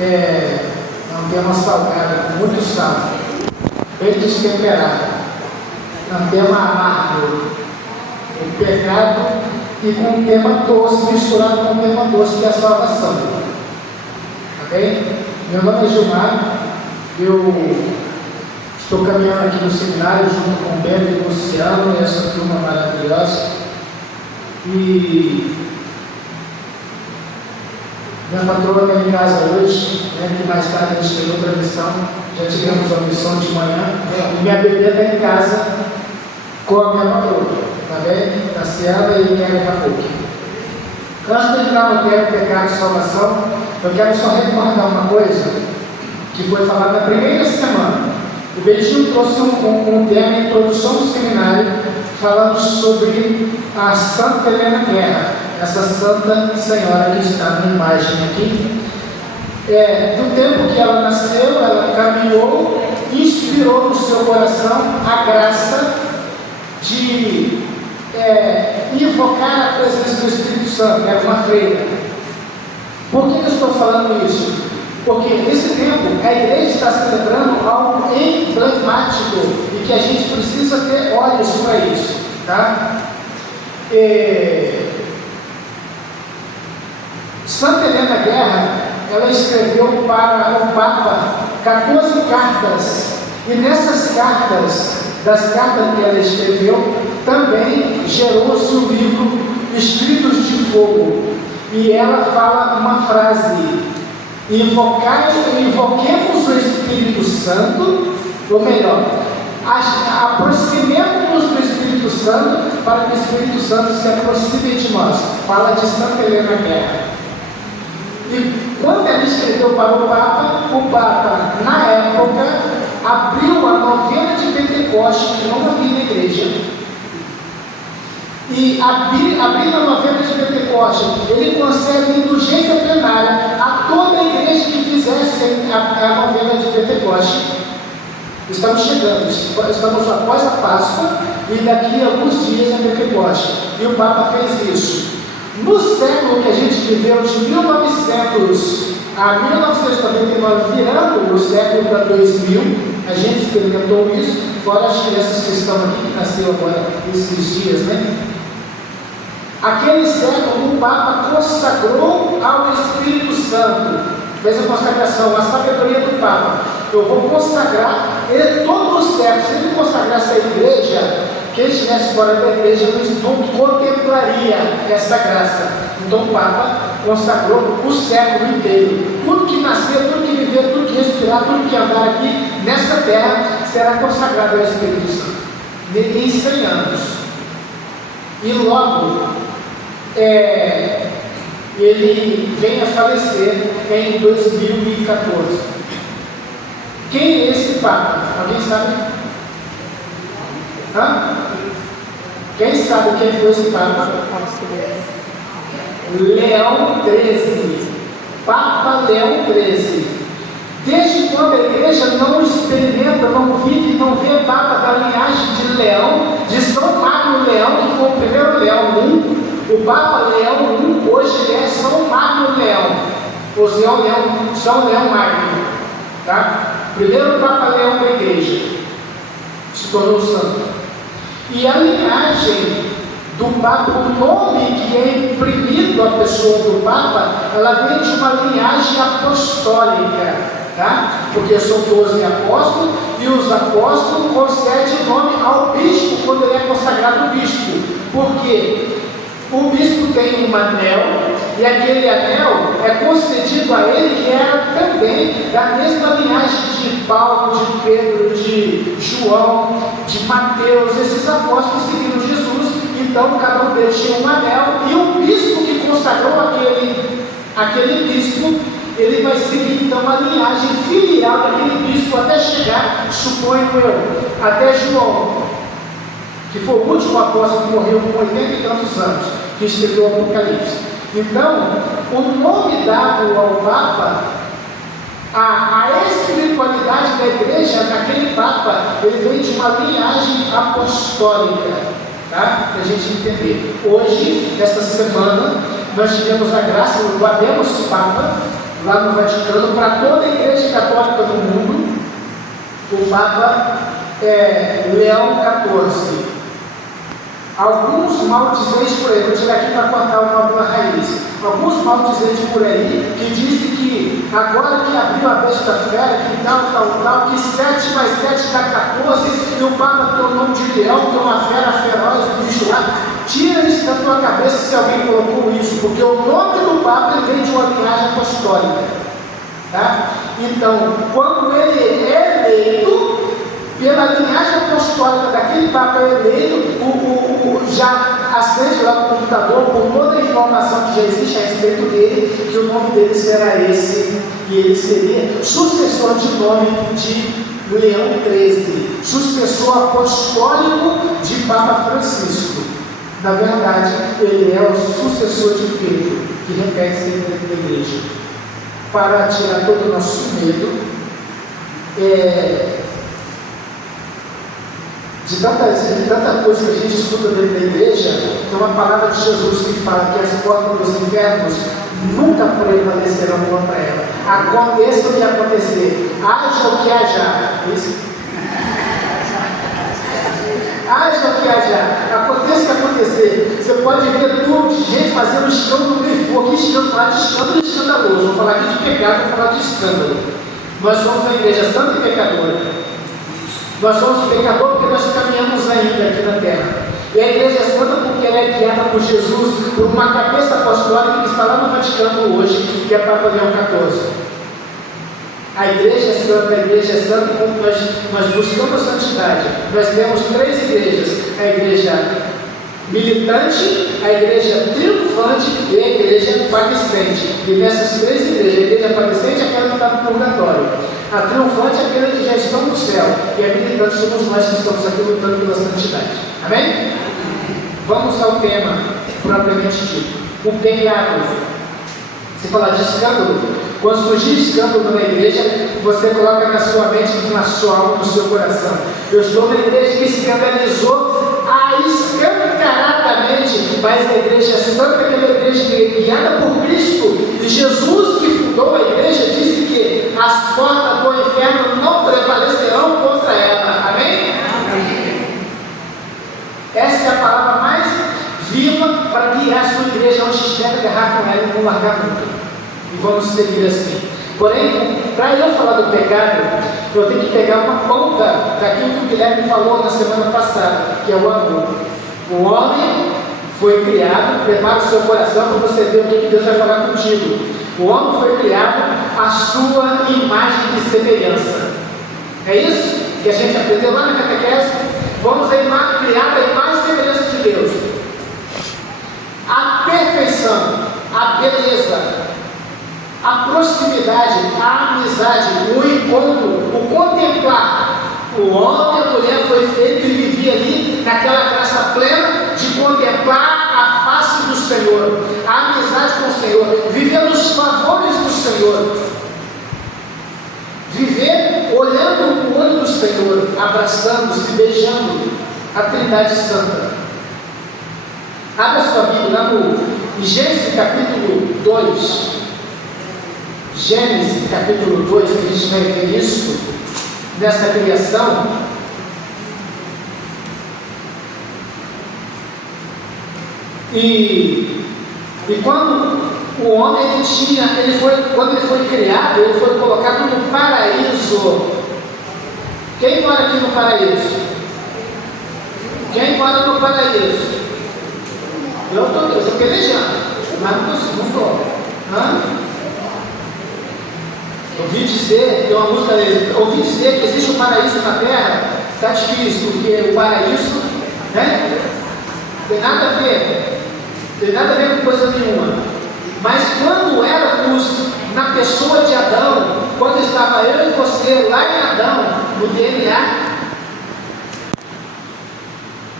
é um tema salgado, com muito sal, bem destemperado, um tema amargo, o pecado, e com um tema doce, misturado com um tema doce, que é a salvação. Ok? Meu nome é Gilmar, eu estou caminhando aqui no seminário junto com o Pedro e o Luciano, e essa turma maravilhosa. E minha patroa está em casa hoje, que mais tarde a gente tem outra missão. Já tivemos uma missão de manhã, e minha bebê está em casa com a minha patroa, tá bem? Está Ciana e quer daqui a pouco. Antes de entrar no tema pecado e salvação, eu quero só recordar uma coisa que foi falada na primeira semana. O Betinho trouxe um tema, a introdução do seminário, falando sobre a Santa Helena Guerra, essa Santa Senhora que está na imagem aqui. Do tempo que ela nasceu, ela caminhou, inspirou no seu coração a graça de invocar a presença do Espírito Santo, era uma freira. Por que eu estou falando isso? Porque nesse tempo a igreja está celebrando algo emblemático e que a gente precisa ter olhos para isso, tá? Santa Helena Guerra, ela escreveu para o Papa 14 cartas, e nessas cartas, das cartas que ela escreveu, também gerou-se o livro Escritos de Fogo, e ela fala uma frase: invoquemos o Espírito Santo, ou melhor, aproximemos-nos do Espírito Santo, para que o Espírito Santo se aproxime de nós. Fala de Santa Helena Guerra. E quando ela escreveu para o Papa, na época, abriu a novena de Pentecostes, que não havia na igreja. E abrindo a novena de Pentecostes, ele concede indulgência plenária a toda a igreja que fizesse a novena de Pentecostes. Estamos chegando, estamos após a Páscoa, e daqui a alguns dias é Pentecostes. E o Papa fez isso. No século que a gente viveu, de 1900 a 1999, virando o século para 2000, a gente experimentou isso, fora as crianças que estão aqui, que nasceram agora esses dias, né? Aquele século, o Papa consagrou ao Espírito Santo, fez a consagração, a sabedoria do Papa. Eu vou consagrar, todo o século, se ele consagrasse a igreja, quem estivesse fora da igreja não contemplaria essa graça. Então o Papa consagrou o século inteiro. Tudo que nascer, tudo que viver, tudo que respirar, tudo que andar aqui nessa terra será consagrado ao Espírito Santo. Em 100 anos. E logo ele vem a falecer em 2014. Quem é esse Papa? Alguém sabe? Quem sabe quem foi esse Papa? Leão XIII. Papa Leão XIII. Desde quando a igreja não experimenta, não vive, não vê Papa da linhagem de Leão, de São Magno Leão, que foi o primeiro Leão I, o Papa Leão I, hoje ele é São Magno Leão, ou São Leão Magno, tá? Primeiro Papa Leão da igreja, se tornou santo. E a linhagem do Papa, o nome que é imprimido à pessoa do Papa, ela vem de uma linhagem apostólica, tá? Porque são 12 apóstolos, e os apóstolos concedem nome ao bispo quando ele é consagrado bispo. Por quê? O bispo tem um anel, e aquele anel é concedido a ele, que era também da mesma linhagem de Paulo, de Pedro, de João, de Mateus. Esses apóstolos seguiram Jesus, então cada um deles tinha um anel, e o bispo que consagrou aquele bispo, ele vai seguir então a linhagem filial daquele bispo até chegar, suponho eu, até João, que foi o último apóstolo que morreu com 80 e tantos anos, que escreveu o Apocalipse. Então, o nome dado ao Papa, a espiritualidade da igreja, naquele Papa, ele vem de uma linhagem apostólica, tá? Para a gente entender. Hoje, esta semana, nós tivemos a graça, o Abemos Papa, lá no Vaticano, para toda a Igreja Católica do mundo, o Papa é Leão XIV. Alguns maldizentes por aí, vou tirar aqui para cortar o nome da raiz. Alguns maldizentes por aí que dizem que agora que abriu a besta fera, que tal, que 7 mais 7 dá 14, e o Papa tem o nome de leão, que é uma fera feroz, um bicho lá. Tira isso da tua cabeça se alguém colocou isso, porque o nome do Papa ele vem de uma linhagem apostólica. Tá? Então, quando ele é eleito, pela linhagem apostólica daquele Papa eleito, já acende lá no computador com toda a informação que já existe a respeito dele, que o nome dele será esse, e ele seria sucessor de nome de Leão XIII, sucessor apostólico de Papa Francisco. Na verdade, ele é o sucessor de Pedro, que repete sempre dentro da igreja. Para tirar todo o nosso medo, de tanta coisa que a gente escuta dentro da igreja, tem uma palavra de Jesus que fala que as portas dos infernos nunca prevalecerão contra ela. Aconteça o que acontecer, haja o que haja. Haja o que haja, aconteça o que acontecer. Você pode ver tudo de gente fazendo escândalo no escândalo, falar de escândalo escandaloso. Vou falar aqui de pecado, vou falar de escândalo. Nós somos a igreja santa e pecadora. Nós somos pecadores porque nós caminhamos ainda aqui na terra. E a igreja é santa porque ela é guiada por Jesus, por uma cabeça apostólica que está lá no Vaticano hoje, que é Papa Leão XIV. A igreja é santa porque nós buscamos santidade. Nós temos 3 igrejas: a igreja militante, a igreja triunfante e a igreja padecente. E nessas 3 igrejas, a igreja padecente é aquela que está no purgatório, a triunfante é aquela que já estão no céu, e a militante somos nós que estamos aqui lutando pela santidade. Amém? Vamos ao tema propriamente dito: o pecado. Se falar de escândalo, quando surgir escândalo na igreja, você coloca na sua mente, na sua alma, no seu coração: eu estou na igreja que escandalizou escancaradamente, mas a igreja é santa, aquela igreja guiada por Cristo, e Jesus que fundou a igreja disse que as portas do inferno não prevalecerão contra ela. Amém? Amém. Essa é a palavra mais viva para guiar a sua igreja onde estiver, agarrar com ela e não largar nunca. E vamos seguir assim. Porém, para eu falar do pecado, eu tenho que pegar uma ponta daquilo que o Guilherme falou na semana passada, que é o amor. O homem foi criado, prepara o seu coração para você ver o que Deus vai falar contigo. O homem foi criado à sua imagem e semelhança. É isso que a gente aprendeu lá na catequese? Vamos criar a imagem e semelhança de Deus. A perfeição, a beleza, a proximidade, a amizade, o encontro, o contemplar. O homem e a mulher foi feito e vivia ali naquela graça plena de contemplar a face do Senhor, a amizade com o Senhor, viver nos favores do Senhor, viver olhando no olho do Senhor, abraçando, se beijando, a Trindade Santa. Abra sua Bíblia lá no Gênesis capítulo 2. Gênesis capítulo 2, que a gente vai ver isso nessa criação. E quando o homem quando ele foi criado, ele foi colocado no paraíso. Quem mora aqui no paraíso? Quem mora no paraíso? Eu estou pelejando, mas não consigo, não estou. Ouvi dizer, tem uma música dele, ouvi dizer que existe um paraíso na terra. Está difícil, porque o paraíso, né? Tem nada a ver com coisa nenhuma. Mas quando éramos na pessoa de Adão, quando estava eu e você lá em Adão, no DNA,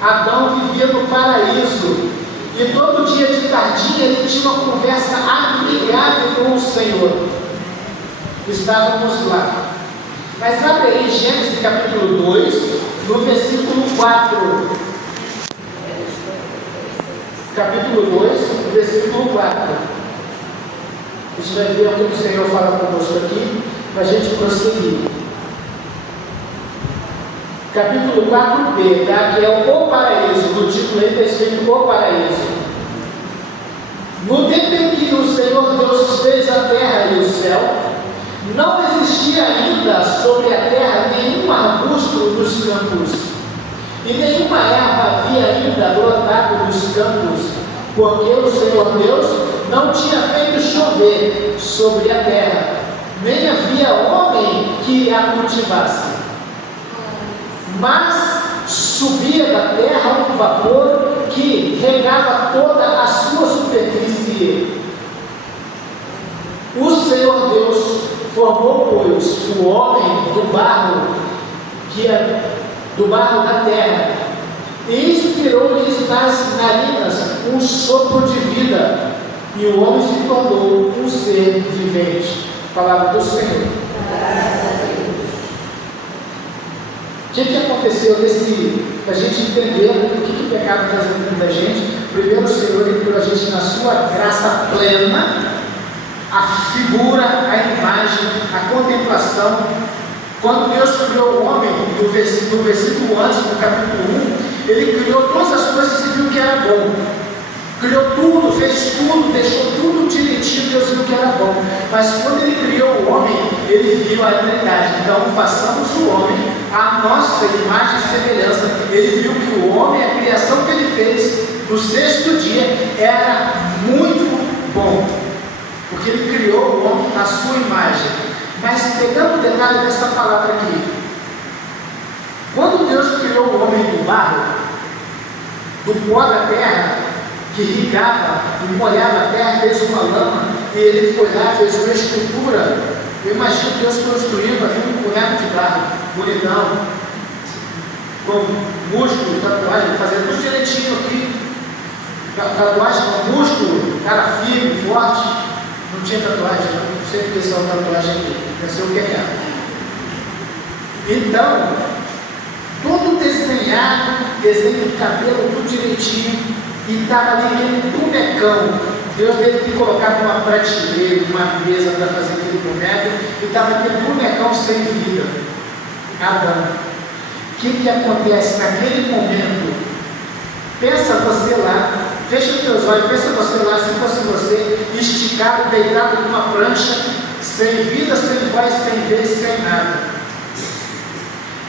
Adão vivia no paraíso, e todo dia de tardinha ele tinha uma conversa amigável com o Senhor. Estávamos lá. Mas abre aí Gênesis capítulo 2, no versículo 4. Capítulo 2, versículo 4. A gente vai ver o que o Senhor fala conosco aqui, para a gente prosseguir. Capítulo 4b, tá? Que é o paraíso. No título aí está escrito o paraíso. No tempo em que o Senhor Deus fez a terra e o céu, não existia ainda sobre a terra nenhum arbusto nos campos, e nenhuma erva havia ainda brotado nos campos, porque o Senhor Deus não tinha feito chover sobre a terra, nem havia homem que a cultivasse. Mas subia da terra um vapor que regava toda a sua superfície. O Senhor Deus formou, pois, o homem do barro, que é do barro da terra, e inspirou-lhes nas narinas um sopro de vida, e o homem se tornou um ser vivente. Palavra do Senhor. O que aconteceu para a gente entender o que o pecado faz na vida da gente? Primeiro, o Senhor entrou a gente na sua graça plena, a figura, a imagem, a contemplação. Quando Deus criou o homem, no versículo antes, no capítulo 1, Ele criou todas as coisas e viu que era bom. Criou tudo, fez tudo, deixou tudo direitinho, Deus viu que era bom. Mas quando Ele criou o homem, Ele viu a eternidade. Então, façamos o homem a nossa imagem e semelhança. Ele viu que o homem, a criação que Ele fez no sexto dia, era muito bom. Porque Ele criou o homem à sua imagem. Mas pegando o detalhe dessa palavra aqui, quando Deus criou o homem do barro, do pó da terra, que irrigava e molhava a terra, fez uma lama, e ele foi lá, fez uma escultura. Eu imagino Deus construindo ali um boneco de barro, bonitão, com músculo, tatuagem, fazendo tudo direitinho aqui, tatuagem com músculo, cara firme, forte. Não tinha tatuagem, não sei porque são tatuagem aqui, deve ser o que é. Então, todo desenhado, desenho de cabelo, tudo direitinho, e estava ali aquele bonecão. Deus deve ter colocado uma prateleira, uma mesa para fazer aquele boneco, e estava aquele bonecão sem vida. Adão. O que acontece naquele momento? Pensa você lá, fecha os teus olhos, pensa você lá, se fosse você, esticado, deitado numa prancha, sem vida, sem voz, sem vez, sem nada.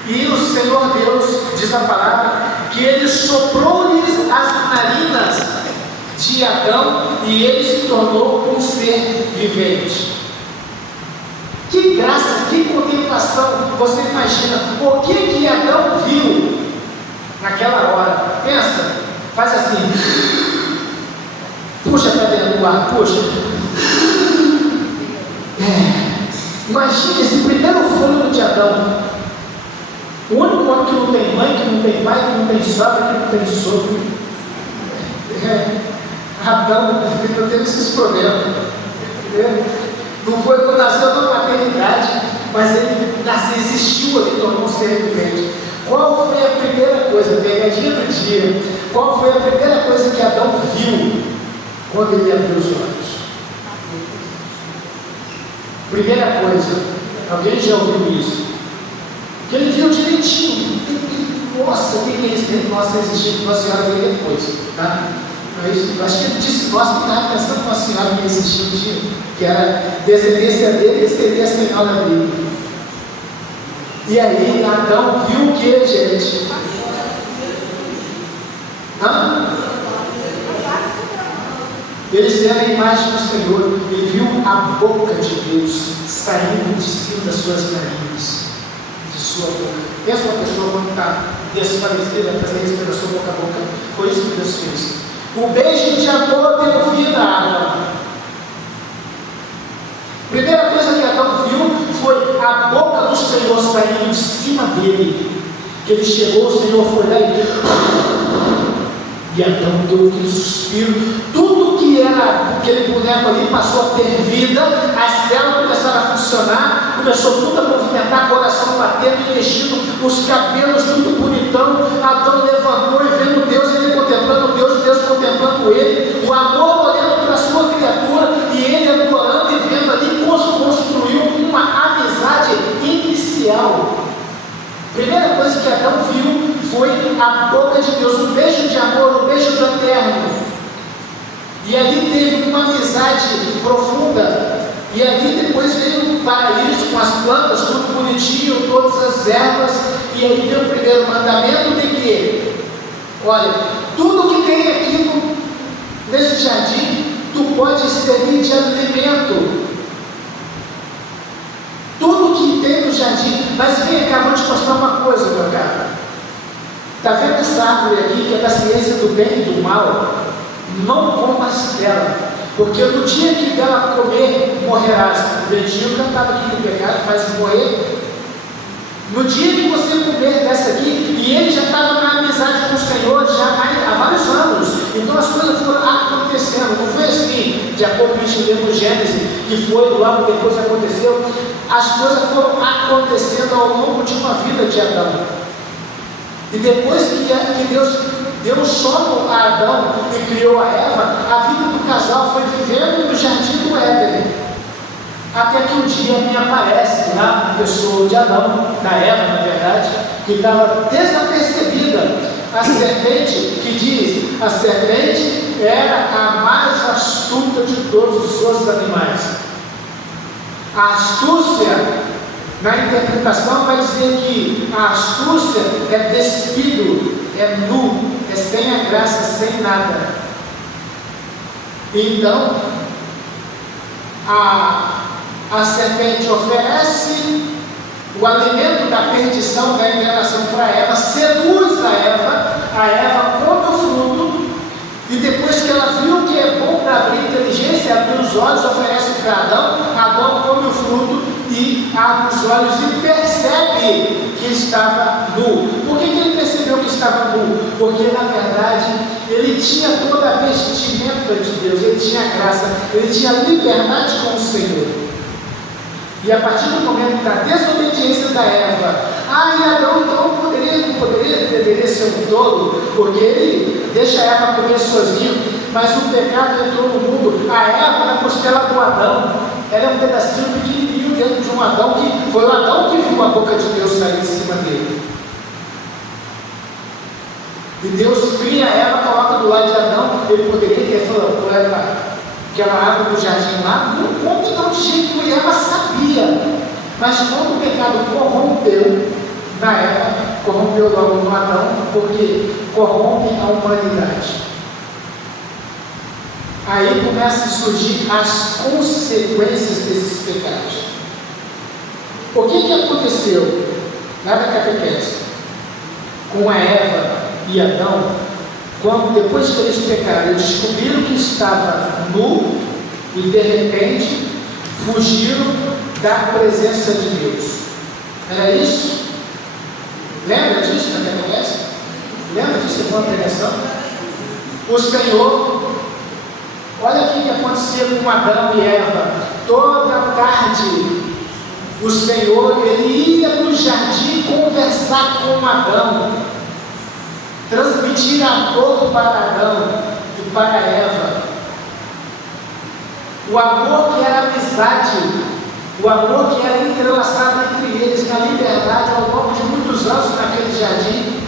E o Senhor Deus, diz a palavra, que Ele soprou-lhes as narinas de Adão e ele se tornou um ser vivente. Que graça, que contemplação! Você imagina o que Adão viu naquela hora? Pensa, faz assim, puxa para dentro do ar, puxa. Imagina esse primeiro fôlego de Adão. O único homem que não tem mãe, que não tem pai, que não tem sogra, que não tem sogro. Adão não teve esses problemas. Não foi quando nasceu na maternidade, mas ele nasceu, existiu ali, tornou um ser vivente. Qual foi a primeira coisa, pegadinha do dia, qual foi a primeira coisa que Adão viu quando ele abriu os olhos? Primeira coisa, alguém já ouviu isso? Que ele viu direitinho. Nossa, o que é isso? Nossa, existiu, Nossa Senhora veio depois, tá? Eu acho que ele disse, nossa, que estava pensando com a senhora que existia um dia, que era descendência dele e seria a senhora dele. E aí, Adão viu o que, gente? Eles eram a imagem do Senhor, ele viu a boca de Deus saindo de cima das suas narinas, de sua boca. Pensa uma pessoa quando está desfalecida, fazer respiração boca a boca. Foi isso que Deus fez. O beijo de amor deu vida a Adão. Primeira coisa que Adão viu foi a boca do Senhor saindo de cima dele. Que ele chegou, o Senhor foi lá e Adão deu aquele suspiro. Tudo que era aquele boneco ali passou a ter vida, as células começaram a funcionar, começou tudo a movimentar, coração batendo, mexendo, os cabelos tudo bonitão. Adão levantou e vendo Deus, ele contemplando Deus, Deus contemplando ele, o amor olhando para a sua criatura e ele adorando e amizade profunda. E ali depois veio o paraíso com as plantas, tudo bonitinho, todas as ervas. E aí veio o primeiro mandamento de quê? Olha, tudo que tem aqui nesse jardim, tu pode servir de alimento. Tudo que tem no jardim. Mas vem cá, vou te mostrar uma coisa, meu cara. Está vendo essa árvore aqui, que é da ciência do bem e do mal? Não comas dela. Porque no dia que dela comer, morrerás. O Bentinho cantava aqui no pecado, faz morrer. No dia que você comer dessa aqui, e ele já estava na amizade com o Senhor já há vários anos. Então as coisas foram acontecendo. Não foi assim, de acordo com o que a gente lê no Gênesis, que foi logo depois aconteceu. As coisas foram acontecendo ao longo de uma vida de Adão. E depois que Deus deu um sono a Adão e criou a Eva, a vida do casal foi vivendo no jardim do Éden. Até que um dia me aparece lá a pessoa de Adão, da Eva na verdade, que estava desapercebida. A serpente, que diz, a serpente era a mais astuta de todos os outros animais. A astúcia, na interpretação, vai dizer que a astúcia é despido, é nu, é sem a graça, sem nada. Então, a serpente oferece o alimento da perdição, da enganação para Eva, seduz a Eva come o fruto, e depois que ela viu que é bom para abrir a inteligência, abrir os olhos, oferece para Adão come o fruto e abre os olhos e percebe que estava nu. Por que ele percebeu que estava nu? Porque na verdade ele tinha toda a vestimenta de Deus, ele tinha graça, ele tinha liberdade com o Senhor. E a partir do momento da desobediência da Eva, e Adão então deveria ser um tolo, porque ele deixa a Eva comer sozinho, mas o pecado entrou no mundo. A Eva na costela do Adão, ela é um pedacinho pequenininho dentro de um Adão, que foi o Adão que viu a boca de Deus sair de cima dele. E Deus cria Eva, coloca do lado de Adão. Ele poderia ter falado por ela, aquela árvore do jardim lá, não come não, de jeito que Eva sabia. Mas quando o pecado corrompeu na Eva, corrompeu logo no Adão, porque corrompe a humanidade. Aí começam a surgir as consequências desses pecados. O que aconteceu lá na catequese com a Eva e Adão, quando depois que eles pecaram, eles descobriram que estava nu e de repente fugiram da presença de Deus? Era isso? Lembra disso na catequese? Lembra disso em uma pregação? O Senhor, olha o que acontecia com Adão e Eva. Toda tarde o Senhor, ele ia no jardim conversar com Adão, transmitir amor para Adão e para Eva. O amor que era amizade, o amor que era entrelaçado entre eles na liberdade ao longo de muitos anos naquele jardim,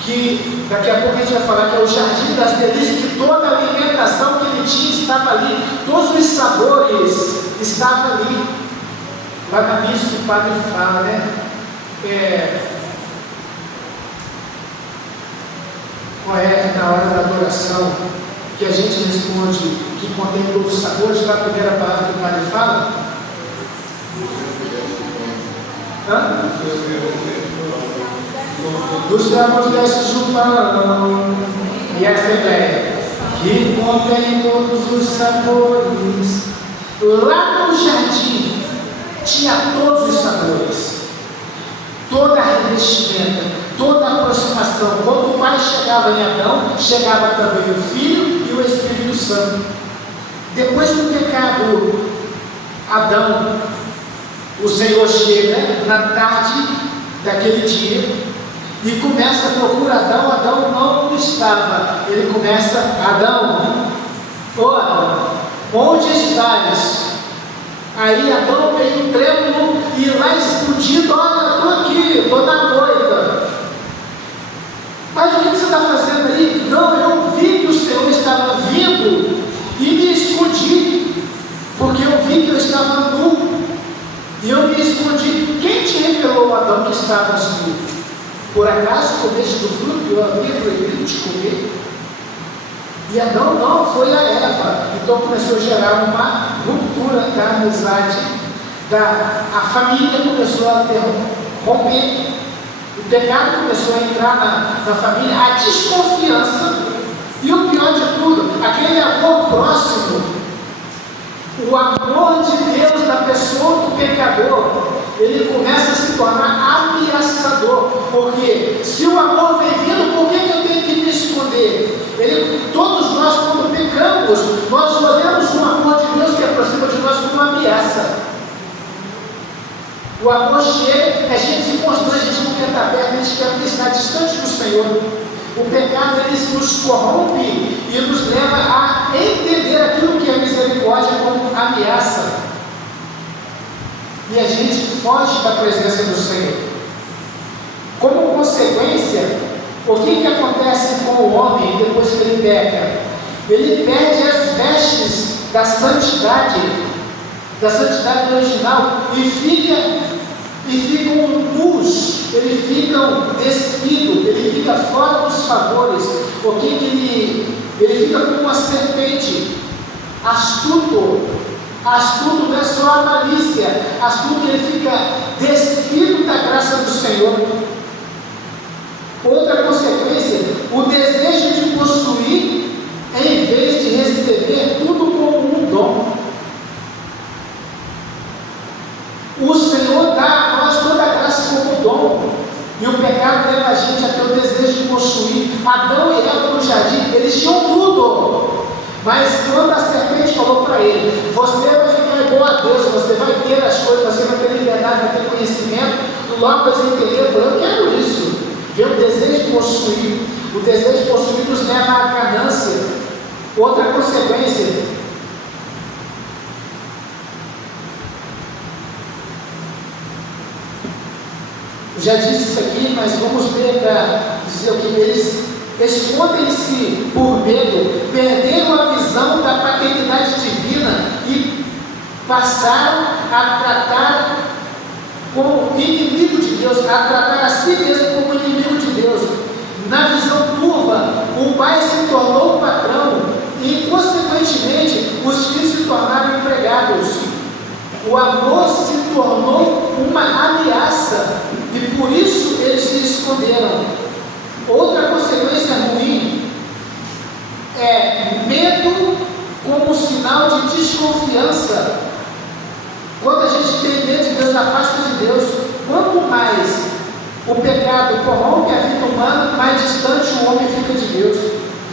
que daqui a pouco a gente vai falar que é o jardim das delícias, que toda a alimentação que ele tinha estava ali, todos os sabores estavam ali. Lá na missa o padre fala, né? Qual é na hora da adoração que a gente responde que contém todos os sabores? Da primeira palavra que o padre fala? Dos ramos destes o pão e a Assembleia, que contém todos os sabores. Lá no jardim tinha todos os sabores, toda a revestimenta, toda a aproximação. Quando o Pai chegava em Adão, chegava também o Filho e o Espírito Santo. Depois do pecado, Adão, o Senhor chega na tarde daquele dia e começa a procurar Adão. Adão não estava. Ele começa: Adão, Adão, onde estás? Aí Adão veio trêmulo e lá escondido: olha, estou aqui, estou na moita. Mas o que você está fazendo aí? Não, eu vi que o Senhor estava vindo porque eu vi que eu estava nu e eu me escondi. Quem te revelou, Adão, que estavas nu? Por acaso comeste do fruto que eu havia proibido de comer? E Adão não, foi a Eva. Então começou a gerar uma ruptura da amizade, a família começou a romper, o pecado começou a entrar na família, a desconfiança, e o pior de tudo, aquele amor próximo, o amor de Deus na pessoa do pecador, ele começa a se tornar ameaçador, porque se o amor vem vindo, por que eu tenho que me esconder? Todos nós, quando pecamos, nós olhamos o amor de Deus que aproxima de nós como uma ameaça. O amor chega, a gente se constrói, a gente não quer estar perto, a gente quer estar distante do Senhor. O pecado, ele nos corrompe e nos leva a entender aquilo que é misericórdia como ameaça. E a gente foge da presença do Senhor. Como consequência, o que acontece com o homem depois que ele peca? Ele perde as vestes da santidade original e ficam nus, ele fica despido, ele fica fora dos favores. Ele fica como uma serpente, astuto não é só a malícia, astuto, ele fica despido da graça do Senhor. Outra consequência, o desejo de possuir em vez de receber tudo como um dom. O Senhor dá a nós toda a graça como dom, e o pecado leva a gente a ter o desejo de possuir. Adão e Eva no jardim, eles tinham tudo, mas quando a serpente falou para ele: você vai ficar igual a Deus, você vai ter as coisas, você vai ter liberdade, vai ter conhecimento, logo eles entenderam: eu quero isso. Vê o desejo de possuir. O desejo de possuir nos leva à ganância. Outra consequência, eu já disse isso aqui, mas vamos ver para dizer o que eles escondem-se por medo, perderam a visão da paternidade divina e passaram a tratar como inimigo de Deus, a tratar a si mesmo como inimigo de Deus. Na visão turva, o pai se tornou o patrão e, consequentemente, os filhos se tornaram empregados. O amor se tornou uma ameaça e por isso eles se esconderam. Outra consequência ruim é medo como sinal de desconfiança. Quando a gente tem medo de Deus, afasta de Deus. Quanto mais o pecado corrompe a vida humana, mais distante o homem fica de Deus.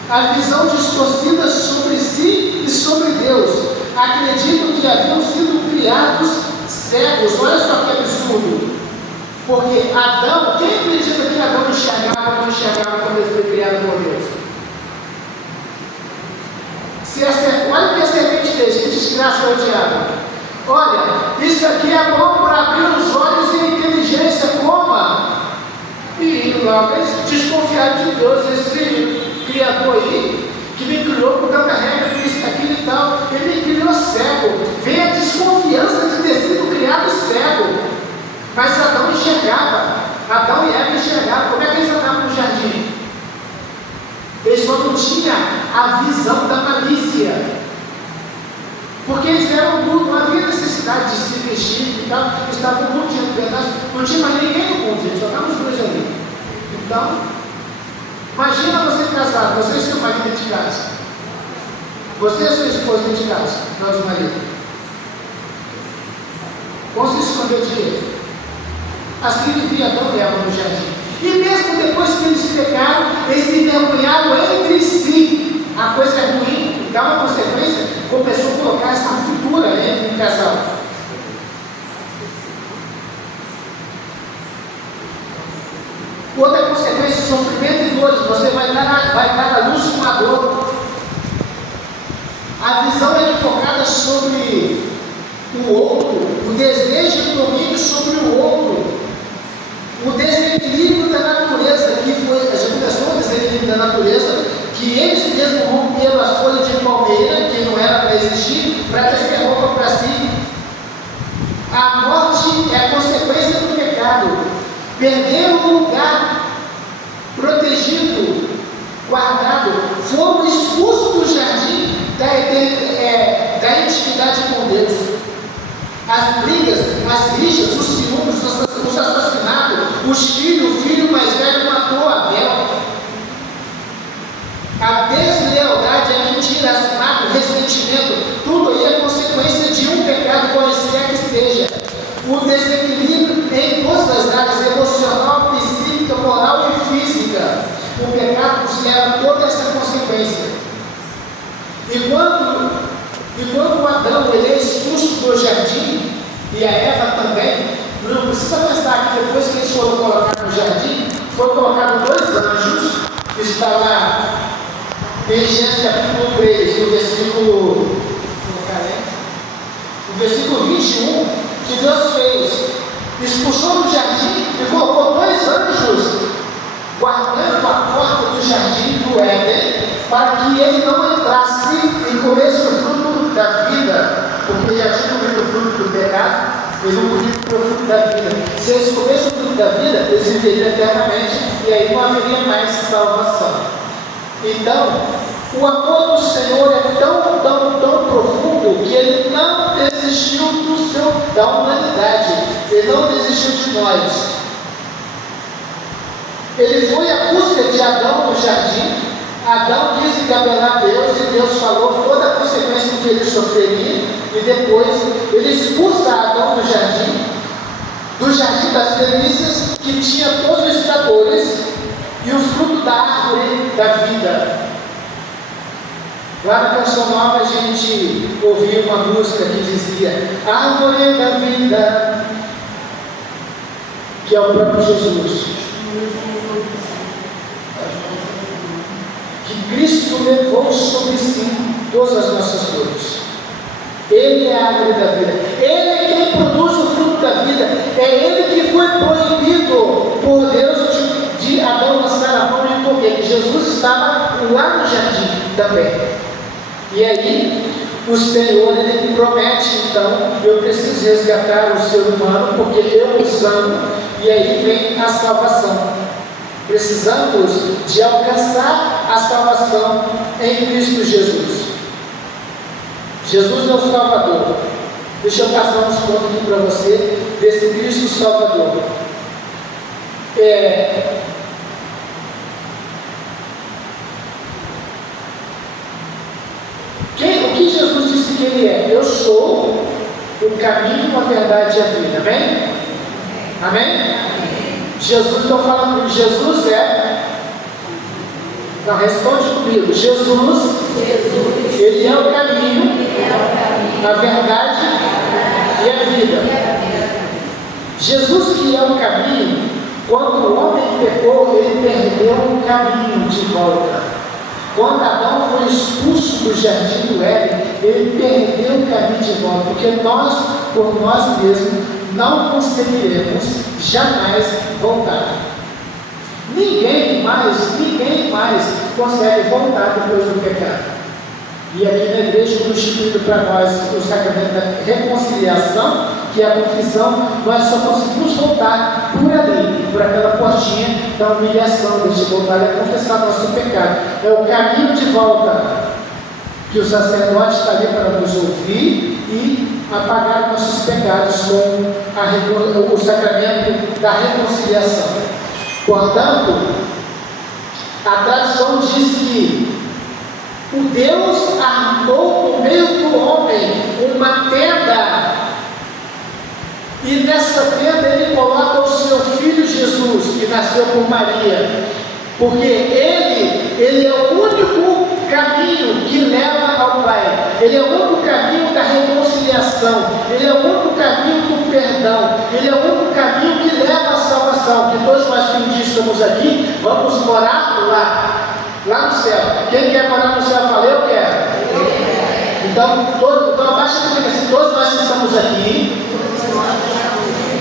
A visão distorcida sobre si e sobre Deus. Acreditam que haviam sido criados cegos. Olha só que absurdo. Porque Adão, quem acredita que Adão não enxergava quando ele foi criado por Deus? Olha o que a serpente fez, que desgraça é o diabo. Olha, isso aqui é bom para abrir os olhos e a inteligência, coma. E logo eles desconfiaram de Deus, esse criador aí, que me criou com tanta regra, isso, aquilo e tal, ele me criou cego. Vem a desconfiança de ter sido criado cego. Mas Adão enxergava, Adão e Eva enxergavam. Como é que eles andavam no jardim? Eles só não tinham a visão da malícia. Porque eles eram mundo, não havia necessidade de se vestir e tal, estavam muito diante do pedaço, não tinha mais ninguém no mundo, só estavam os dois ali. Então, imagina você casado, você e seu marido dentro de casa, você e sua esposa dentro de casa, nosso marido. Vão se esconder de quê? Assim vivia Adão e Eva no jardim. E mesmo depois que eles pecaram, eles se envergonharam entre si. A coisa é ruim, dá uma consequência, começou a colocar essa ruptura entre o casal. Outra consequência, sofrimento e dores. Você vai dar à luz com a dor. A visão é equivocada sobre o outro, o desejo e o domínio sobre o outro. O desequilíbrio da natureza, já começou o desequilíbrio da natureza, que eles mesmos romperam as folhas de palmeira, que não era para existir, para tecer roupa para A morte é a consequência do pecado. Perder o lugar protegido, guardado. Fomos expulsos do jardim da intimidade com Deus. As brigas, as rixas, os ciúmes, os assassinatos, o filho mais velho matou Abel. A deslealdade, a mentira, assassinato, o ressentimento, tudo aí é consequência de um pecado, qualquer que seja. O desequilíbrio em todas as áreas, emocional, psíquica, moral e física. O pecado nos leva a toda essa consequência. E quando Adão ele é expulso do jardim, e a Eva também, não precisa pensar que depois que eles foram colocados no jardim, foram colocados 2 anjos, que está lá em Gênesis capítulo 3, no versículo 21, que Deus fez, expulsou do jardim e colocou 2 anjos guardando a porta do jardim do Éden, para que ele não entrasse e comesse o fruto da vida, porque ele já tinha comido o fruto do pecado, ele não podia comer o fruto da vida. Se eles comessem o fruto da vida, eles viveriam eternamente e aí não haveria mais salvação. Então, o amor do Senhor é tão profundo que ele não desistiu da humanidade, ele não desistiu de nós. Ele foi à busca de Adão no jardim. Adão disse que apelar a Deus, e Deus falou toda a consequência que ele sofreria, e depois ele expulsa Adão do jardim das delícias, que tinha todos os sabores, e o fruto da árvore da vida. Lá na Canção Nova a gente ouvia uma música que dizia: árvore da vida, que é o próprio Jesus, que Cristo levou sobre si todas as nossas dores. Ele é a árvore da vida, ele é quem produz o fruto da vida, é ele que foi proibido por Deus de Adão lançar a mão e comer. Jesus estava lá no jardim também. E aí o Senhor ele promete, então, eu preciso resgatar o ser humano porque eu os amo, e aí vem a salvação. Precisamos de alcançar a salvação em Cristo Jesus. Jesus é o Salvador. Deixa eu passar uns pontos aqui para você desse Cristo Salvador. O que Jesus disse que Ele é? Eu sou o caminho, a verdade e a vida. Amém? Amém? Jesus, estou falando que Jesus é. Não, responde comigo. Jesus, Ele é o caminho, a verdade e a vida. Jesus, que é o caminho, quando o homem pecou, ele perdeu o caminho de volta. Quando Adão foi expulso do jardim do Éden, ele perdeu o caminho de volta, porque nós, por nós mesmos, não conseguiremos jamais voltar. Ninguém mais consegue voltar depois do pecado. E aqui na igreja foi instituído para nós o sacramento da reconciliação, que é a confissão. Nós só conseguimos voltar por ali, por aquela portinha da humilhação, de voltar a confessar nosso pecado. É o caminho de volta, que o sacerdote está ali para nos ouvir e apagar nossos pecados com o sacramento da reconciliação. Portanto, a tradição diz que o Deus armou no meio do homem uma tenda, e nessa tenda ele coloca o seu filho Jesus, que nasceu por Maria, porque ele é o único caminho que leva ao Pai, ele é o único caminho da reconciliação, ele é o único caminho do perdão, ele é o único caminho que leva à salvação. Que todos nós que um dia estamos aqui, vamos morar lá no céu. Quem quer morar no céu, fala, eu quero. Então abaixa a cabeça, assim, todos nós que estamos aqui,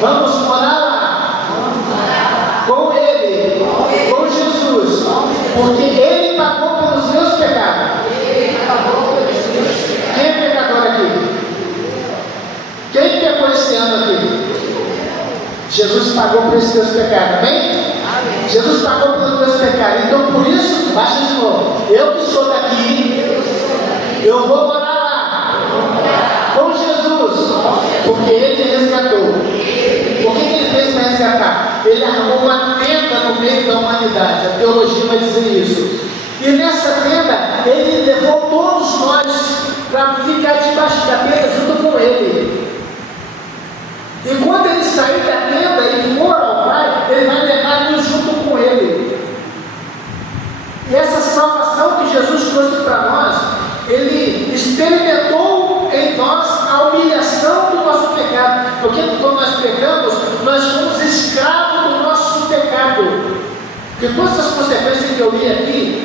vamos morar lá, com Ele, com Jesus, porque Ele pagou pelos meus pecados. Quem é pecador aqui? Quem pecou esse ano aqui? Jesus pagou por esse teu pecado, amém? Amém? Jesus pagou pelo teu pecado. Então por isso, baixa de novo. Eu que sou daqui, eu vou morar lá com Jesus, porque Ele me resgatou. Por que Ele fez para resgatar? Ele armou uma tenda no meio da humanidade. A teologia vai dizer isso. E nessa tenda, Ele levou todos nós para ficar debaixo da tenda junto com Ele. E quando Ele sair da tenda e for ao Pai, Ele vai levar-nos junto com Ele. E essa salvação que Jesus trouxe para nós, Ele experimentou em nós a humilhação do nosso pecado. Porque quando nós pecamos, nós somos escravos do nosso pecado. Porque todas as consequências que eu li aqui,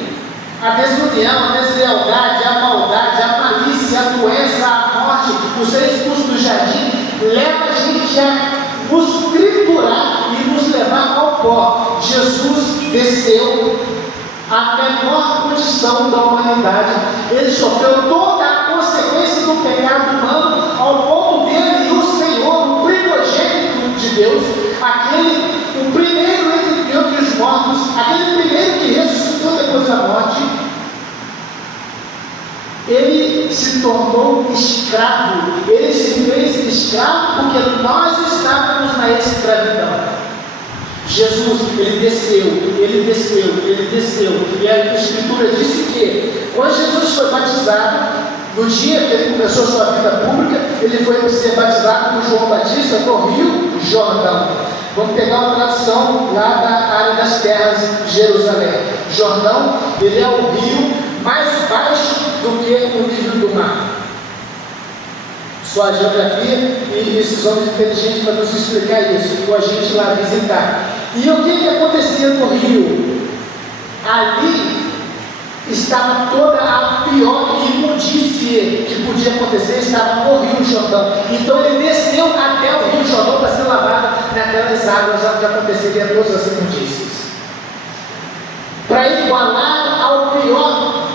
a desunião, a deslealdade, a maldade, a malícia, a doença, a morte, o ser expulso do jardim, leva a gente a nos triturar e nos levar ao pó. Jesus desceu a menor condição da humanidade. Ele sofreu toda a consequência do pecado humano ao ponto dele, e o Senhor, o primogênito de Deus, o primeiro entre os mortos, aquele primeiro que ressuscitou depois da morte, ele se tornou escravo. Ele se fez escravo porque nós estávamos na escravidão. Jesus, ele desceu. E a Escritura disse que quando Jesus foi batizado, no dia que ele começou sua vida pública, ele foi ser batizado por João Batista no Rio Jordão. Vamos pegar uma tradução lá da área das terras de Jerusalém. Jordão, ele é o rio mais baixo do que o nível do mar. Só a geografia e esses homens inteligentes para nos explicar isso, com a gente lá visitar. E o que acontecia no rio? Ali estava toda a pior imundície que podia acontecer, estava no Rio Jordão. Então ele desceu até o Rio Jordão para ser lavado naquelas águas onde aconteceriam todas as imundícies, para igualar ao pior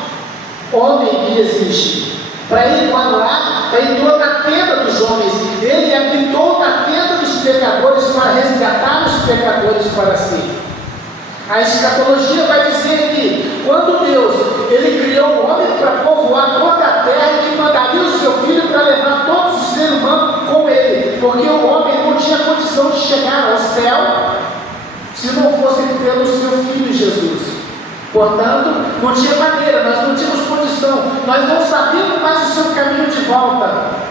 homem que existe, para igualar, para entrou na tenda dos homens. Ele habitou na tenda dos pecadores para resgatar os pecadores para si. A escatologia vai dizer que quando Deus ele criou o homem para povoar toda a terra, que mandaria o seu filho para levar todos os seres humanos com ele, porque o homem não tinha condição de chegar ao céu se não fosse pelo seu filho Jesus. Portanto, não tinha maneira, nós não tínhamos condição, nós não sabíamos mais o seu caminho de volta.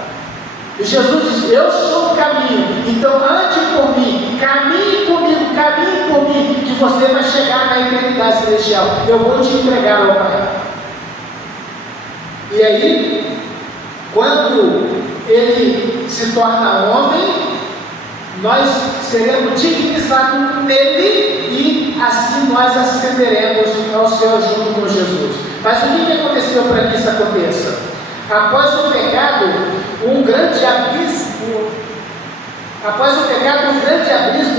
E Jesus disse: eu sou o caminho, então ande por mim, caminhe comigo, caminhe por mim, que você vai chegar na eternidade celestial. Eu vou te entregar ao Pai. E aí, quando ele se torna homem, nós seremos divinizados nele e assim nós ascenderemos ao céu junto com Jesus. Mas o que aconteceu para que isso aconteça? Após o pecado, um grande abismo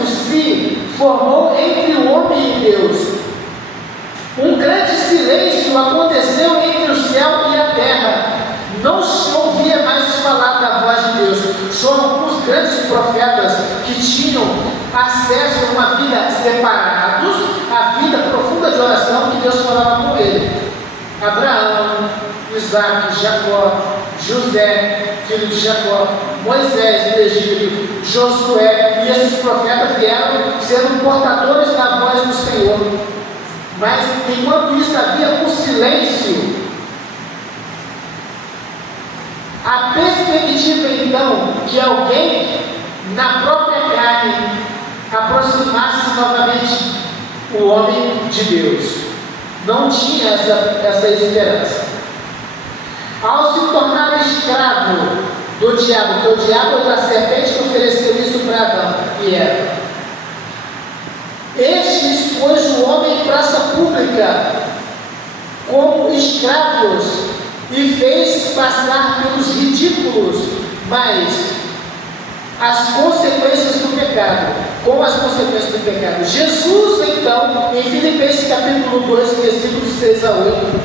se formou entre o homem e Deus. Um grande silêncio aconteceu entre o céu e a terra. Não se ouvia mais falar da voz de Deus. Só alguns grandes profetas que tinham acesso a uma vida separados, a vida profunda de oração que Deus falava com ele. Abraão, Isaac, Jacó, José, filho de Jacó, Moisés do Egito, Josué, e esses profetas vieram sendo portadores da voz do Senhor. Mas enquanto isso havia um silêncio. A perspectiva então que alguém na própria carne aproximasse novamente o homem de Deus. Não tinha essa esperança. Ao se tornar escravo do diabo, que o diabo da serpente que ofereceu isso para Adão e Eva, este expôs o homem em praça pública como escravos e fez passar pelos ridículos, mas as consequências do pecado, com as consequências do pecado. Jesus, então, em Filipenses capítulo 2, versículos 6 a 8,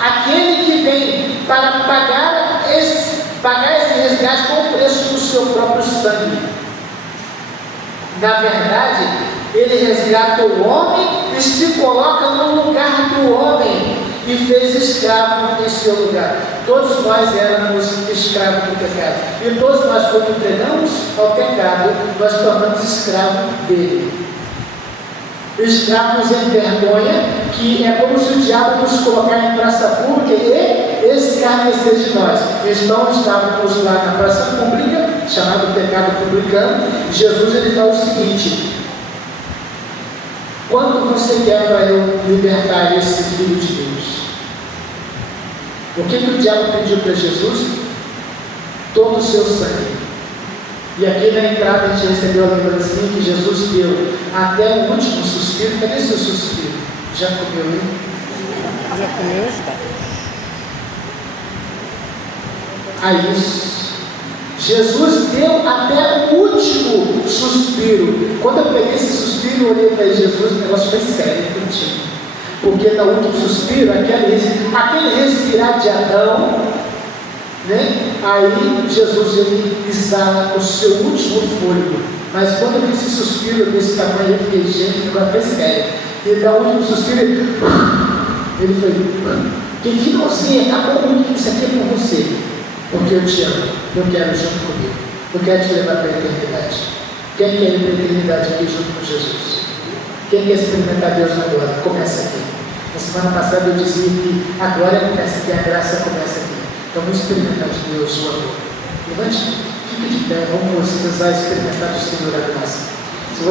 aquele que vem para pagar esse resgate com o preço do seu próprio sangue. Na verdade, ele resgata o homem e se coloca no lugar do homem e fez escravo em seu lugar. Todos nós éramos escravos do pecado. E todos nós, quando entregamos ao pecado, nós tornamos escravo dele. Escravo nos envergonha, que é como se o diabo nos colocar em praça pública e escarnecer de nós. Então estávamos lá na praça pública, chamado pecado publicano, e Jesus ele fala o seguinte: quanto você quer para eu libertar esse filho de Deus? O que o diabo pediu para Jesus? Todo o seu sangue. E aqui na entrada a gente recebeu a lembrancinha que Jesus deu até o último suspiro. Cadê seu suspiro? Já comeu ele? Já comeu, está. Aí Jesus deu até o último suspiro. Quando eu peguei esse suspiro, eu olhei para Jesus, o negócio foi sério contigo. Porque no último suspiro, aquele respirar de Adão, né? Aí Jesus ele exala o seu último fôlego. Mas quando eu vi esse suspiro desse tamanho, eu fiquei, gente, o negócio foi sério. E dá o último suspiro, ele foi, que finalzinho, acabou muito, isso aqui é por você. Porque eu te amo, eu quero junto comigo, eu quero te levar para a eternidade. Quem quer ir para a eternidade aqui junto com Jesus? Quem quer experimentar Deus na glória? Começa aqui. Na semana passada eu dizia que a glória começa aqui, a graça começa aqui. Então vamos experimentar de Deus o amor. Levante, fique de pé, vamos precisar experimentar do Senhor a graça.